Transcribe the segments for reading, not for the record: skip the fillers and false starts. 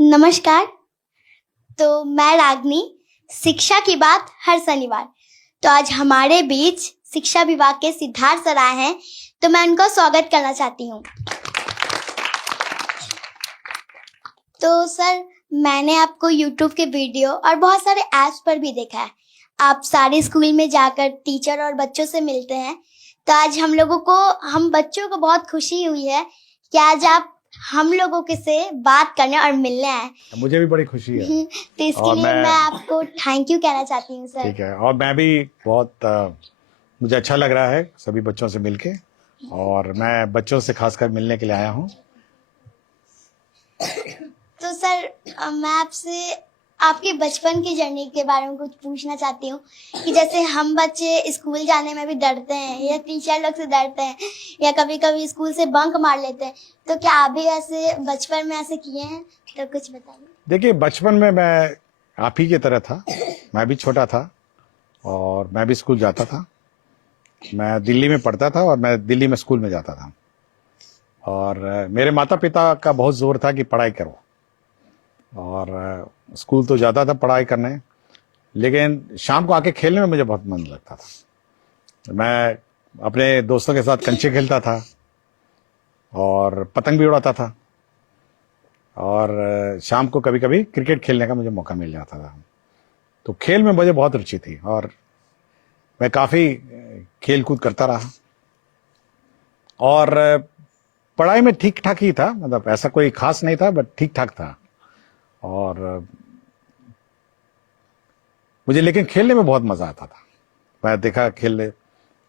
नमस्कार। तो मैं रागनी, शिक्षा की बात हर शनिवार। तो आज हमारे बीच शिक्षा विभाग के सिद्धार्थ सर आए हैं, तो मैं उनका स्वागत करना चाहती हूँ। तो सर, मैंने आपको YouTube के वीडियो और बहुत सारे ऐप्स पर भी देखा है। आप सारे स्कूल में जाकर टीचर और बच्चों से मिलते हैं। तो आज हम बच्चों को बहुत खुशी हुई है कि आज आप हम लोगों के से बात करने और मिलने आए। मुझे भी बड़ी खुशी है। तो इसके लिए मैं आपको थैंक यू कहना चाहती हूँ सर। ठीक है, और मैं भी बहुत मुझे अच्छा लग रहा है सभी बच्चों से मिलके, और मैं बच्चों से खासकर मिलने के लिए आया हूँ। तो सर, मैं आपसे आपके बचपन की जर्नी के बारे में कुछ पूछना चाहती हूँ कि जैसे हम बच्चे स्कूल जाने में भी डरते हैं या टीचर लोग से डरते हैं या कभी कभी स्कूल से बंक मार लेते हैं, तो क्या आप भी ऐसे बचपन में ऐसे किए हैं? तो कुछ बताइए। देखिए, बचपन में मैं आप ही की तरह था। मैं भी छोटा था और मैं भी स्कूल जाता था। मैं दिल्ली में पढ़ता था और मैं दिल्ली में स्कूल में जाता था, और मेरे माता पिता का बहुत जोर था कि पढ़ाई करो, और स्कूल तो जाता था पढ़ाई करने, लेकिन शाम को आके खेलने में मुझे बहुत मन लगता था। मैं अपने दोस्तों के साथ कंचे खेलता था और पतंग भी उड़ाता था, और शाम को कभी कभी क्रिकेट खेलने का मुझे मौका मिल जाता था। तो खेल में मुझे बहुत रुचि थी और मैं काफ़ी खेल कूद करता रहा, और पढ़ाई में ठीक ठाक ही था, मतलब ऐसा कोई खास नहीं था, बट ठीक ठाक था। और मुझे लेकिन खेलने में बहुत मज़ा आता था। मैं देखा खेलने,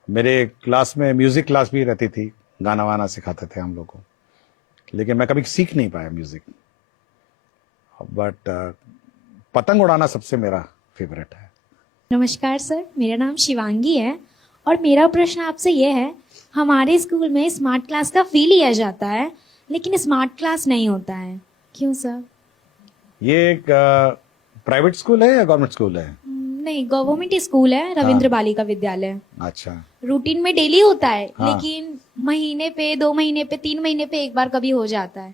मेरे क्लास में म्यूज़िक क्लास भी रहती थी, गाना वाना सिखाते थे हम लोग को, लेकिन मैं कभी सीख नहीं पाया म्यूज़िक। बट पतंग उड़ाना सबसे मेरा फेवरेट है। नमस्कार सर, मेरा नाम शिवांगी है और मेरा प्रश्न आपसे ये है, हमारे स्कूल में स्मार्ट क्लास का फी लिया जाता है लेकिन स्मार्ट क्लास नहीं होता है, क्यों सर? ये एक प्राइवेट स्कूल है या गवर्नमेंट स्कूल है? नहीं, गवर्नमेंट स्कूल है, रविंद्र बालिका विद्यालय। अच्छा। रूटीन में डेली होता है, हाँ। लेकिन महीने पे, 2 महीने पे, 3 महीने पे एक बार कभी हो जाता है।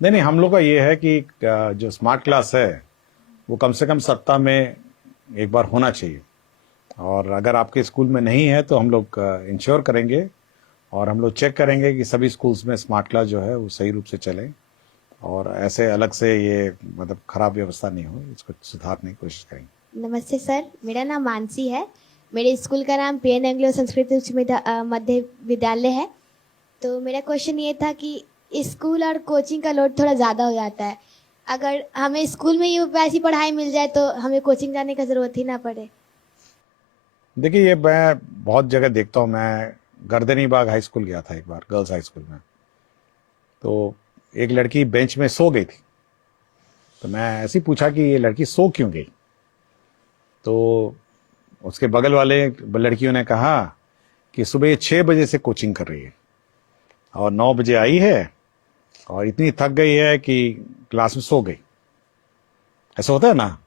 नहीं, हम लोग का ये है कि जो स्मार्ट क्लास है वो कम से कम सप्ताह में एक बार होना चाहिए, और अगर आपके स्कूल में नहीं है तो हम लोग इंश्योर करेंगे और हम लोग चेक करेंगे कि सभी स्कूल्स में स्मार्ट क्लास जो है वो सही रूप से चले, और ऐसे अलग से ये मतलब खराब व्यवस्था नहीं हो, इसको सुधारने की कोशिश करेंगे। नमस्ते सर, मेरा नाम मानसी है। मेरे स्कूल का नाम पी एन एंग्लो संस्कृत उच्च मध्य विद्यालय है। तो मेरा क्वेश्चन ये था कि स्कूल और कोचिंग का लोड थोड़ा ज़्यादा हो जाता है। अगर हमें स्कूल में ही वैसी पढ़ाई मिल जाए तो हमें कोचिंग जाने का ज़रूरत ही ना पड़े। देखिए, ये मैं बहुत जगह देखता हूँ। मैं गर्दनी बाग हाई स्कूल गया था एक बार, गर्ल्स हाई स्कूल में। तो एक लड़की बेंच में सो गई थी, तो मैं ऐसे ही पूछा कि ये लड़की सो क्यों गई। तो उसके बगल वाले लड़कियों ने कहा कि सुबह ये 6 बजे से कोचिंग कर रही है और 9 बजे आई है और इतनी थक गई है कि क्लास में सो गई। ऐसा होता है ना।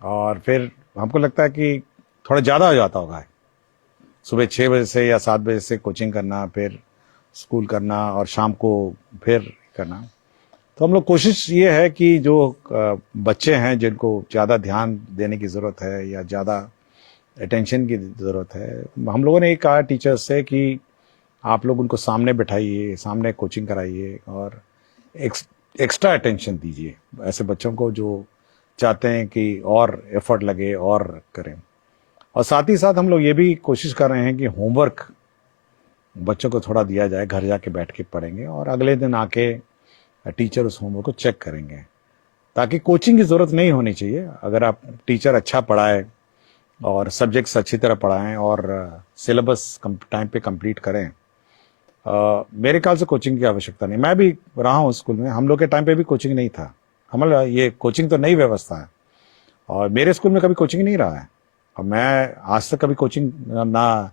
और फिर हमको लगता है कि थोड़ा ज़्यादा हो जाता होगा, सुबह 6 बजे से या 7 बजे से कोचिंग करना, फिर स्कूल करना और शाम को फिर करना। तो हम लोग कोशिश ये है कि जो बच्चे हैं जिनको ज़्यादा ध्यान देने की ज़रूरत है या ज़्यादा अटेंशन की ज़रूरत है, हम लोगों ने ये कहा टीचर्स से कि आप लोग उनको सामने बैठाइए, सामने कोचिंग कराइए और एक्स्ट्रा अटेंशन दीजिए ऐसे बच्चों को जो चाहते हैं कि और एफर्ट लगे और करें। और साथ ही साथ हम लोग ये भी कोशिश कर रहे हैं कि होमवर्क बच्चों को थोड़ा दिया जाए, घर जाके बैठ के पढ़ेंगे और अगले दिन आके टीचर उस होमवर्क को चेक करेंगे, ताकि कोचिंग की ज़रूरत नहीं होनी चाहिए। अगर आप टीचर अच्छा पढ़ाए और सब्जेक्ट्स अच्छी तरह पढ़ाएं और सिलेबस टाइम पे कंप्लीट करें, मेरे ख्याल से कोचिंग की आवश्यकता नहीं। मैं भी रहा हूँ स्कूल में, हम लोग के टाइम पे भी कोचिंग नहीं था। हमारा ये कोचिंग तो नई व्यवस्था है और मेरे स्कूल में कभी कोचिंग नहीं रहा है, और मैं आज तक कभी कोचिंग ना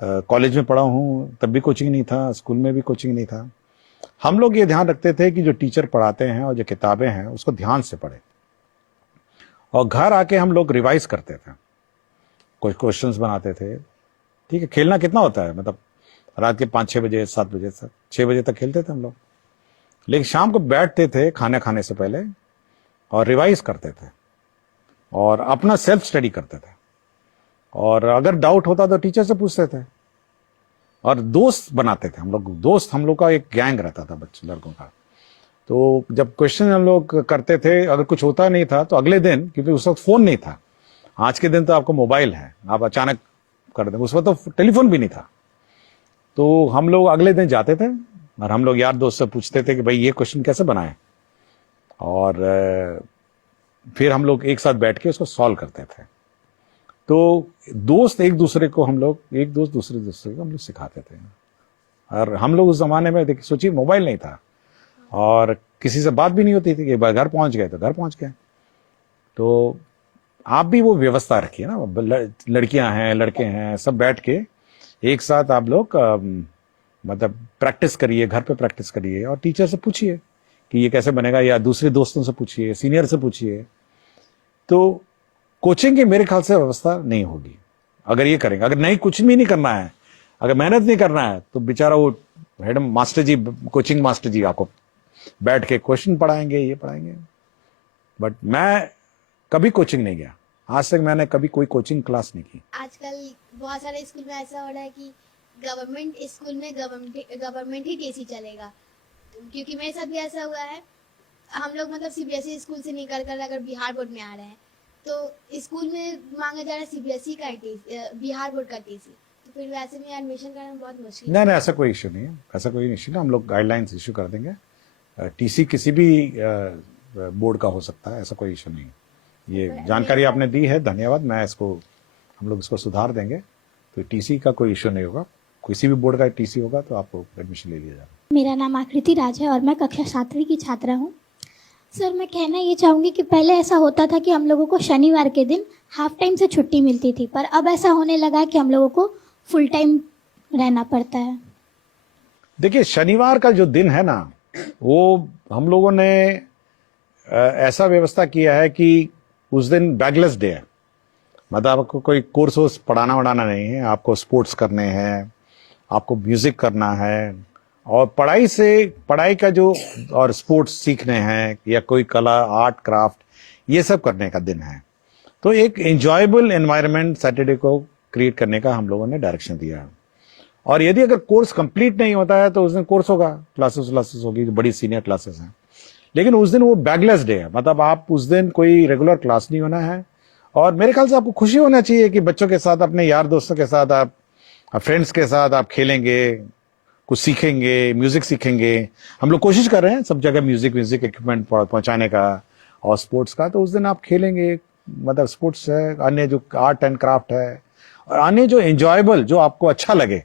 कॉलेज में पढ़ा हूँ तब भी कोचिंग नहीं था, स्कूल में भी कोचिंग नहीं था। हम लोग ये ध्यान रखते थे कि जो टीचर पढ़ाते हैं और जो किताबें हैं उसको ध्यान से पढ़ें, और घर आके हम लोग रिवाइज करते थे, कुछ क्वेश्चंस बनाते थे। ठीक है, खेलना कितना होता है, मतलब रात के 5-6 बजे 7 बजे तक, 6 बजे तक खेलते थे हम लोग। लेकिन शाम को बैठते थे खाना खाने से पहले और रिवाइज करते थे और अपना सेल्फ स्टडी करते थे, और अगर डाउट होता तो टीचर से पूछते थे और दोस्त बनाते थे हम लोग। दोस्त, हम लोग का एक गैंग रहता था बच्चे लड़कों का। तो जब क्वेश्चन हम लोग करते थे, अगर कुछ होता नहीं था तो अगले दिन, क्योंकि उस वक्त फोन नहीं था, आज के दिन तो आपको मोबाइल है, आप अचानक कर दें, उस वक्त तो टेलीफोन भी नहीं था, तो हम लोग अगले दिन जाते थे और हम लोग यार दोस्त से पूछते थे कि भाई ये क्वेश्चन कैसे बनाए, और फिर हम लोग एक साथ बैठ के उसको सॉल्व करते थे। तो दोस्त एक दूसरे को, हम लोग एक दोस्त दूसरे को हम लोग सिखाते थे। और हम लोग उस जमाने में देखिए, सोचिए मोबाइल नहीं था और किसी से बात भी नहीं होती थी कि घर पहुंच गए तो घर पहुंच गए। तो आप भी वो व्यवस्था रखिए ना, लड़कियां हैं लड़के हैं सब बैठ के एक साथ आप लोग मतलब प्रैक्टिस करिए, घर पे प्रैक्टिस करिए और टीचर से पूछिए कि ये कैसे बनेगा, या दूसरे दोस्तों से पूछिए, सीनियर से पूछिए। तो कोचिंग की मेरे ख्याल से व्यवस्था नहीं होगी अगर ये करेंगे। अगर नहीं, कुछ भी नहीं करना है, अगर मेहनत नहीं करना है, तो बेचारा वो हेड मास्टर जी, कोचिंग मास्टर जी आपको बैठ के क्वेश्चन पढ़ाएंगे, ये पढ़ाएंगे। बट मैं कभी कोचिंग नहीं गया, आज तक मैंने कभी कोई कोचिंग क्लास नहीं की। आजकल बहुत सारे स्कूल में ऐसा हो रहा है कि गवर्नमेंट स्कूल में गवर्नमेंट ही टीसी चलेगा, क्योंकि मेरे साथ भी ऐसा हुआ है। हम लोग मतलब सीबीएसई स्कूल से निकल कर अगर बिहार बोर्ड में आ रहे हैं तो स्कूल में मांगा जा रहा है सीबीएसई का टीसी, बिहार बोर्ड का टीसी, तो फिर वैसे में एडमिशन करना बहुत मुश्किल। नहीं, ऐसा कोई इश्यू नहीं है, ऐसा कोई इश्यू नहीं, हम लोग गाइडलाइंस इश्यू कर देंगे। टीसी किसी भी बोर्ड का हो सकता है, ऐसा कोई इश्यू नहीं। ये जानकारी आपने दी है, धन्यवाद। मैं इसको, हम लोग इसको सुधार देंगे, तो टीसी का कोई इश्यू नहीं होगा। किसी भी बोर्ड का टीसी होगा तो आपको एडमिशन ले लिया जाएगा। मेरा नाम आकृति राज है और मैं कक्षा 7वीं की छात्रा हूँ। सर, मैं कहना ये चाहूँगी कि पहले ऐसा होता था कि हम लोगों को शनिवार के दिन हाफ टाइम से छुट्टी मिलती थी, पर अब ऐसा होने लगा है कि हम लोगों को फुल टाइम रहना पड़ता है। देखिए, शनिवार का जो दिन है ना, वो हम लोगों ने ऐसा व्यवस्था किया है कि उस दिन बैगलेस डे है। मतलब आपको कोई कोर्स पढ़ाना वढ़ाना नहीं है, आपको स्पोर्ट्स करने हैं, आपको म्यूजिक करना है, और पढ़ाई का जो और स्पोर्ट्स सीखने हैं, या कोई कला, आर्ट, क्राफ्ट, ये सब करने का दिन है। तो एक एंजॉयबल एनवायरनमेंट सैटरडे को क्रिएट करने का हम लोगों ने डायरेक्शन दिया है। और यदि अगर कोर्स कंप्लीट नहीं होता है तो उस दिन कोर्स होगा, क्लासेस होगी, जो बड़ी सीनियर क्लासेस हैं, लेकिन उस दिन वो बैगलेस डे है। मतलब आप उस दिन कोई रेगुलर क्लास नहीं होना है। और मेरे ख्याल से आपको खुशी होना चाहिए कि बच्चों के साथ, अपने यार दोस्तों के साथ, आप फ्रेंड्स के साथ आप खेलेंगे, कुछ सीखेंगे, म्यूजिक सीखेंगे। हम लोग कोशिश कर रहे हैं सब जगह म्यूजिक इक्विपमेंट पहुंचाने का और स्पोर्ट्स का। तो उस दिन आप खेलेंगे, मतलब स्पोर्ट्स है, अन्य जो आर्ट एंड क्राफ्ट है, और अन्य जो एंजॉयबल, जो आपको अच्छा लगे,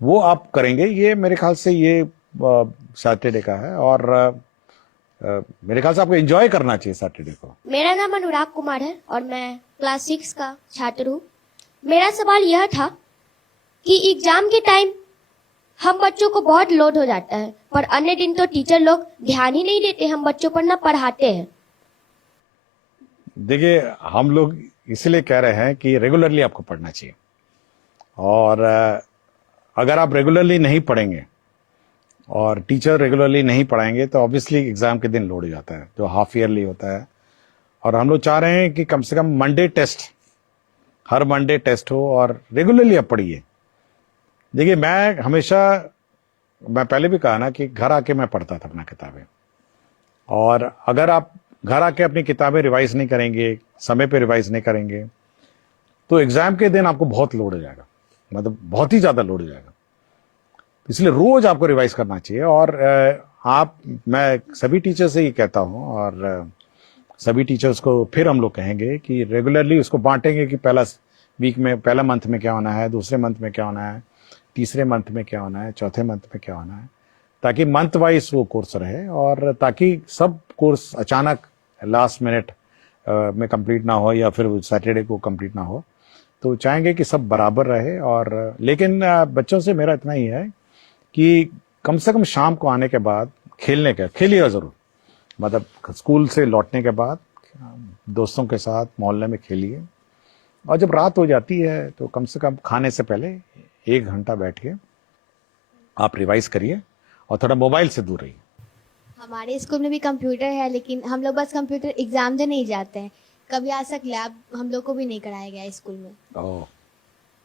वो आप करेंगे। ये मेरे ख्याल से ये सैटरडे का है, और मेरे ख्याल से आपको एंजॉय करना चाहिए सैटरडे को। मेरा नाम अनुराग कुमार है और मैं क्लास 6 का छात्र हूँ। मेरा सवाल यह था कि एग्जाम के टाइम हम बच्चों को बहुत लोड हो जाता है, पर अन्य दिन तो टीचर लोग ध्यान ही नहीं देते, हम बच्चों पर ना पढ़ाते हैं। देखिए, हम लोग इसलिए कह रहे हैं कि रेगुलरली आपको पढ़ना चाहिए, और अगर आप रेगुलरली नहीं पढ़ेंगे और टीचर रेगुलरली नहीं पढ़ाएंगे तो ऑब्वियसली एग्जाम के दिन लोड हो जाता है, जो हाफ ईयरली होता है। और हम लोग चाह रहे हैं कि कम से कम मंडे टेस्ट, हर मंडे टेस्ट हो, और रेगुलरली आप पढ़िए। देखिए, मैं पहले भी कहा ना कि घर आके मैं पढ़ता था अपना किताबें, और अगर आप घर आके अपनी किताबें रिवाइज नहीं करेंगे, समय पे रिवाइज नहीं करेंगे, तो एग्जाम के दिन आपको बहुत लोड हो जाएगा, मतलब बहुत ही ज्यादा लोड हो जाएगा। इसलिए रोज आपको रिवाइज करना चाहिए। और मैं सभी टीचर से ये कहता हूं, और सभी टीचर्स को फिर हम लोग कहेंगे कि रेगुलरली उसको बांटेंगे कि पहला मंथ में क्या होना है, दूसरे मंथ में क्या होना है, तीसरे मंथ में क्या होना है, चौथे मंथ में क्या होना है, ताकि मंथ वाइज वो कोर्स रहे, और ताकि सब कोर्स अचानक लास्ट मिनट में कंप्लीट ना हो, या फिर सैटरडे को कंप्लीट ना हो। तो चाहेंगे कि सब बराबर रहे। और लेकिन बच्चों से मेरा इतना ही है कि कम से कम शाम को आने के बाद खेलिएगा जरूर। मतलब स्कूल से लौटने के बाद दोस्तों के साथ मोहल्ले में खेलिए, और जब रात हो जाती है तो कम से कम खाने से पहले 1 घंटा बैठ के आप रिवाइज करिए, और थोड़ा मोबाइल से दूर रहिए। हमारे स्कूल में भी कंप्यूटर है, लेकिन हम लोग बस कंप्यूटर एग्जाम देने नहीं जाते हैं। कभी आज तक लैब हम लोग को भी नहीं कराया गया है स्कूल में। ओह,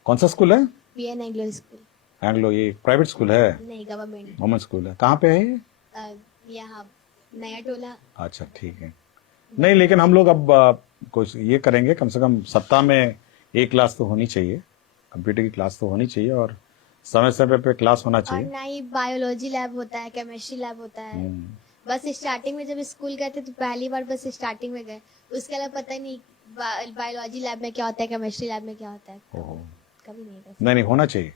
कौन सा स्कूल है? PN Anglo school. एंग्लो, ये प्राइवेट स्कूल है? नहीं, गवर्नमेंट। गवर्नमेंट स्कूल है। कहाँ पे है ये? यहाँ नया टोला। अच्छा, ठीक है। नहीं, लेकिन हम लोग अब कुछ ये करेंगे, कम से कम सप्ताह में एक क्लास तो होनी चाहिए, कंप्यूटर की क्लास तो होनी चाहिए, और समय समय पे क्लास होना और चाहिए। ना ही बायोलॉजी लैब होता है, केमिस्ट्री लैब होता है। बस स्टार्टिंग में जब स्कूल गए थे तो पहली बार बस स्टार्टिंग में गए, उसके अलावा पता ही नहीं बायोलॉजी लैब में क्या होता है, केमिस्ट्री लैब में क्या होता है। ओहो। कभी नहीं था। नहीं, होना चाहिए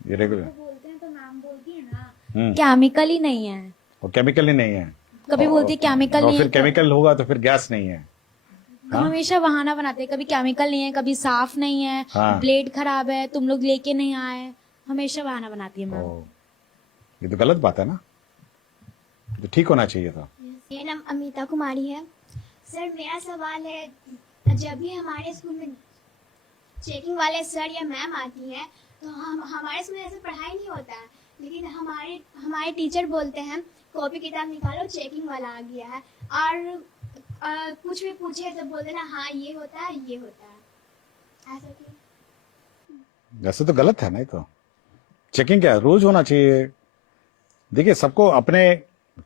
ये रेगुलर। बोलते हैं तो नाम बोलती है ना, हम्म, केमिकल ही नहीं है। और केमिकल ही नहीं है। कभी बोलती है केमिकल और नहीं फिर है तो केमिकल होगा तो फिर गैस नहीं है। हाँ? हमेशा बहाना बनाते हैं, कभी केमिकल नहीं है, कभी साफ नहीं है, हाँ। ब्लेड खराब है, तुम लोग लेके नहीं आए, हमेशा बहाना बनाती है मैम। ओह, ये तो गलत बात है ना, तो ठीक होना चाहिए था। मेरा नाम अमिता कुमारी है। सर, मेरा सवाल है, जब भी हमारे स्कूल में चेकिंग वाले सर या मैम आती हैं तो हम हमारे स्कूल में ऐसे पढ़ाई नहीं होता है, लेकिन हमारे टीचर बोलते हैं कॉपी किताब निकालो, चेकिंग वाला आ गया है, और कुछ भी पूछे तो बोल देना हाँ ये होता है, ये होता है। ऐसा क्यों? वैसे तो गलत है, नहीं तो चेकिंग क्या है, रोज होना चाहिए। देखिए, सबको अपने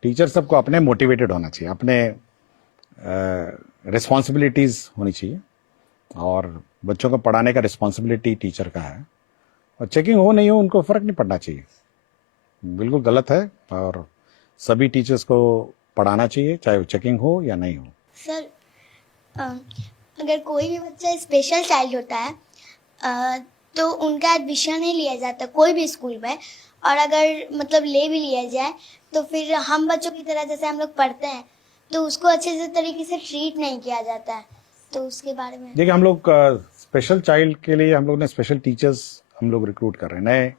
टीचर सबको अपने मोटिवेटेड होना चाहिए, अपने रिस्पॉन्सिबिलिटीज होनी चाहिए, और बच्चों को पढ़ाने का रिस्पॉन्सिबिलिटी टीचर का है, और चेकिंग हो नहीं हो उनको फर्क नहीं पड़ना चाहिए। बिल्कुल गलत है, और सभी टीचर्स को पढ़ाना चाहिए, चाहे वो चेकिंग हो या नहीं हो। सर, अगर कोई भी बच्चा स्पेशल चाइल्ड होता है तो उनका एडमिशन नहीं लिया जाता कोई भी स्कूल में, और अगर मतलब ले भी लिया जाए तो फिर हम बच्चों की तरह जैसे हम लोग पढ़ते हैं तो उसको अच्छे से तरीके से ट्रीट नहीं किया जाता है, तो उसके बारे में। देखिए, हम लोग स्पेशल चाइल्ड के लिए हम लोग ने स्पेशल टीचर्स हम लोग रिक्रूट कर रहे हैं, नए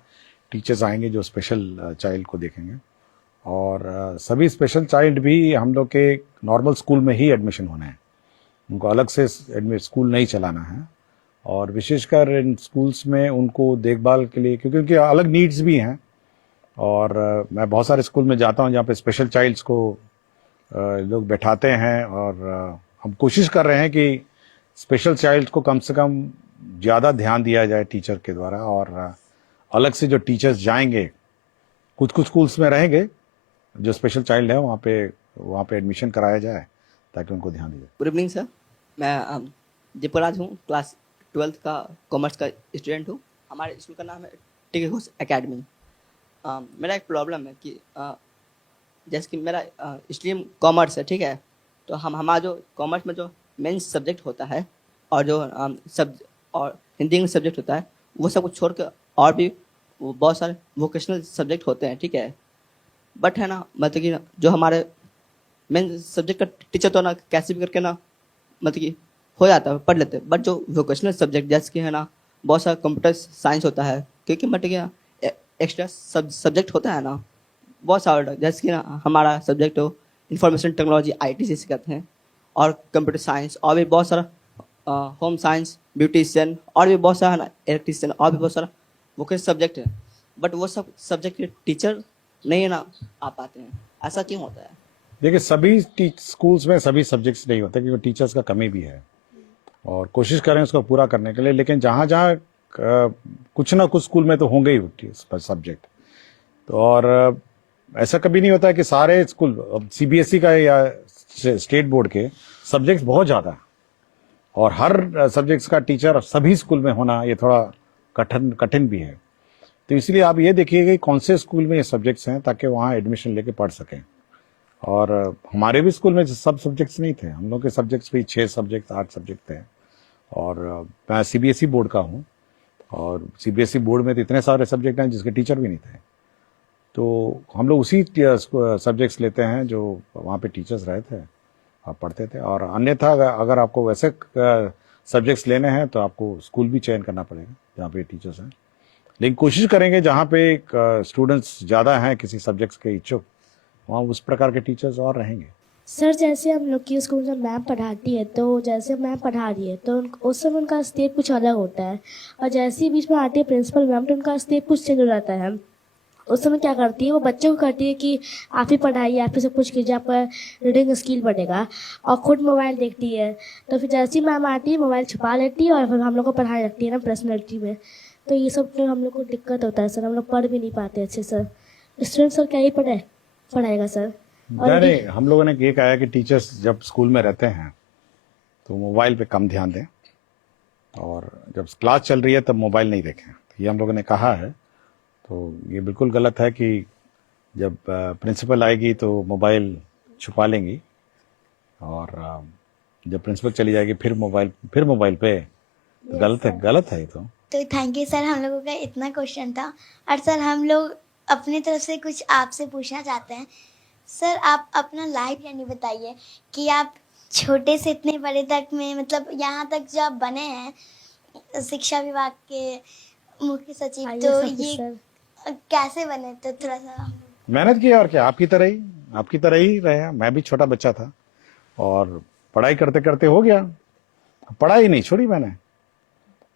टीचर्स आएंगे जो स्पेशल चाइल्ड को देखेंगे, और सभी स्पेशल चाइल्ड भी हम लोग के नॉर्मल स्कूल में ही एडमिशन होना है, उनको अलग से स्कूल नहीं चलाना है, और विशेषकर इन स्कूल्स में उनको देखभाल के लिए, क्योंकि उनकी अलग नीड्स भी हैं, और मैं बहुत सारे स्कूल में जाता हूं जहाँ पे स्पेशल चाइल्ड्स को लोग बैठाते हैं, और हम कोशिश कर रहे हैं कि स्पेशल चाइल्ड को कम से कम ज़्यादा ध्यान दिया जाए टीचर के द्वारा, और अलग से जो टीचर्स जाएंगे, कुछ कुछ स्कूल्स में रहेंगे जो स्पेशल चाइल्ड है, वहाँ पे एडमिशन कराया जाए ताकि उनको ध्यान दिया जाए। गुड इवनिंग सर, मैं दीपराज हूँ, क्लास 12th का कॉमर्स का स्टूडेंट हूँ। हमारे स्कूल का नाम है टिके घोष एकेडमी। मेरा एक प्रॉब्लम है कि जैसे कि मेरा स्ट्रीम कॉमर्स है, ठीक है, तो हमारा जो कॉमर्स में जो मेन सब्जेक्ट होता है और जो और हिंदी इंग्लिश सब्जेक्ट होता है, वो सब कुछ छोड़ के और भी बहुत सारे वोकेशनल सब्जेक्ट होते हैं, ठीक है। बट है ना, मतलब कि जो हमारे मेन सब्जेक्ट का टीचर तो ना कैसे भी करके ना मतलब कि हो जाता है, पढ़ लेते हैं, बट जो वोकेशनल सब्जेक्ट जैसे कि है ना, बहुत सारा कंप्यूटर साइंस होता है, क्योंकि मतलब कि एक्स्ट्रा सब्जेक्ट होता है ना बहुत सारा, जैसे कि ना हमारा सब्जेक्ट हो इंफॉर्मेशन टेक्नोलॉजी IT से कहते हैं, और कंप्यूटर साइंस, और भी बहुत सारा होम साइंस, ब्यूटिशियन, और भी बहुत सारा ना इलेक्ट्रिशियन, और भी बहुत सारा वोकेशनल सब्जेक्ट है, बट वो सब सब्जेक्ट के टीचर नहीं ना आ पाते हैं। ऐसा क्यों होता है? देखिए, सभी स्कूल्स में सभी सब्जेक्ट्स नहीं होते, क्योंकि टीचर्स का कमी भी है, और कोशिश करें उसको पूरा करने के लिए, लेकिन जहाँ जहाँ कुछ ना कुछ स्कूल में तो होंगे ही सब्जेक्ट। तो और ऐसा कभी नहीं होता कि सारे स्कूल, अब CBSE का या स्टेट बोर्ड के सब्जेक्ट्स बहुत ज़्यादा है, और हर सब्जेक्ट्स का टीचर सभी स्कूल में होना ये थोड़ा कठिन भी है। तो इसलिए आप ये देखिएगा कि कौन से स्कूल में ये सब्जेक्ट्स हैं, ताकि वहाँ एडमिशन लेके पढ़ सकें। और हमारे भी स्कूल में सब सब्जेक्ट्स नहीं थे, हम लोग के सब्जेक्ट्स भी 6 सब्जेक्ट 8 सब्जेक्ट थे, और मैं CBSE बोर्ड का हूँ, और CBSE बोर्ड में तो इतने सारे सब्जेक्ट हैं जिसके टीचर भी नहीं थे, तो हम लोग उसी सब्जेक्ट्स लेते हैं जो वहाँ पे टीचर्स रहे थे और पढ़ते थे। और अन्यथा अगर आपको वैसे सब्जेक्ट्स लेने हैं तो आपको स्कूल भी चयन करना पड़ेगा जहाँ पे टीचर्स हैं, लेकिन कोशिश करेंगे जहाँ पे स्टूडेंट्स ज़्यादा हैं किसी सब्जेक्ट्स के इच्छुक, वहाँ उस प्रकार के टीचर्स और रहेंगे। सर, जैसे हम लोग की स्कूल में मैम पढ़ाती है, तो जैसे मैम पढ़ा रही है तो उस समय उनका स्टेप कुछ अलग होता है, और जैसे ही बीच में आती है प्रिंसिपल मैम तो उनका स्टेप कुछ चेंज हो जाता है। उस समय क्या करती है, वो बच्चों को कहती है कि आप ही पढ़ाइए, आप ही सब कुछ कीजिए, आपका रीडिंग स्किल बढ़ेगा, और खुद मोबाइल देखती है। तो फिर जैसी मैम आती है मोबाइल छुपा लेती है और फिर हम लोग को पढ़ाई रखती है ना पर्सनैलिटी में। तो ये सब फिर हम लोग को दिक्कत होता है सर, हम लोग पढ़ भी नहीं पाते अच्छे सर। स्टूडेंट सर क्या ही पढ़ाएगा सर। और नहीं, हम लोगों ने ये कहा है कि टीचर्स जब स्कूल में रहते हैं तो मोबाइल पे कम ध्यान दें, और जब क्लास चल रही है तब मोबाइल नहीं देखें। तो ये हम लोगों ने कहा है। तो ये बिल्कुल गलत है कि जब प्रिंसिपल आएगी तो मोबाइल छुपा लेंगी, और जब प्रिंसिपल चली जाएगी फिर मोबाइल पे, तो गलत है ये तो थैंक यू सर, हम लोगों का इतना क्वेश्चन था। और सर हम लोग अपनी तरफ से कुछ आपसे पूछना चाहते हैं। सर आप अपना लाइफ जर्नी बताइए कि आप छोटे से इतने बड़े तक में, मतलब यहाँ तक जो आप बने हैं शिक्षा विभाग के मुख्य सचिव, तो ये कैसे बने? तो थोड़ा सा मेहनत की, और क्या, आपकी तरह ही रहे। मैं भी छोटा बच्चा था और पढ़ाई करते करते हो गया। पढ़ाई नहीं छोड़ी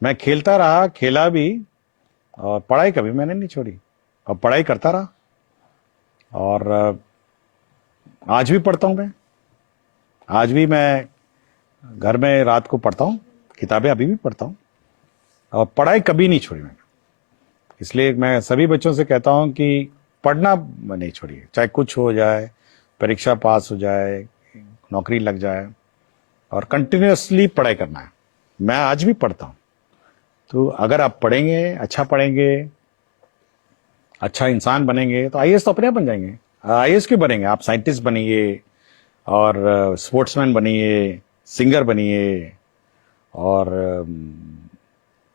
मैं खेलता रहा, खेला भी, और पढ़ाई कभी मैंने नहीं छोड़ी, और पढ़ाई करता रहा। और आज भी पढ़ता हूं आज भी मैं घर में रात को पढ़ता हूं, किताबें अभी भी पढ़ता हूं, और पढ़ाई कभी नहीं छोड़ी मैंने। इसलिए मैं सभी बच्चों से कहता हूं कि पढ़ना नहीं छोड़िए, चाहे कुछ हो जाए, परीक्षा पास हो जाए, नौकरी लग जाए, और कंटिन्यूअसली पढ़ाई करना है। मैं आज भी पढ़ता हूं। तो अगर आप पढ़ेंगे, अच्छा इंसान बनेंगे, तो आईएएस तो अपने आप बन जाएंगे। आईएएस क्यों बनेंगे? आप साइंटिस्ट बनिए, और स्पोर्ट्समैन बनिए, सिंगर बनिए, और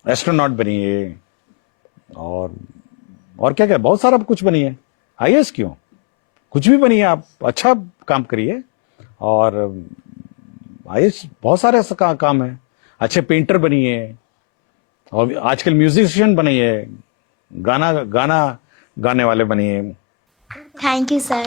एस्ट्रोनॉट बनिए, और क्या क्या बहुत सारा कुछ बनिए। आईएएस क्यों? कुछ भी बनिए, आप अच्छा काम करिए। और आईएएस बहुत सारे ऐसा काम है। अच्छे पेंटर बनिए, और आजकल म्यूजिशियन बनिए, गाना गाने वाले बनिए। Thank you sir.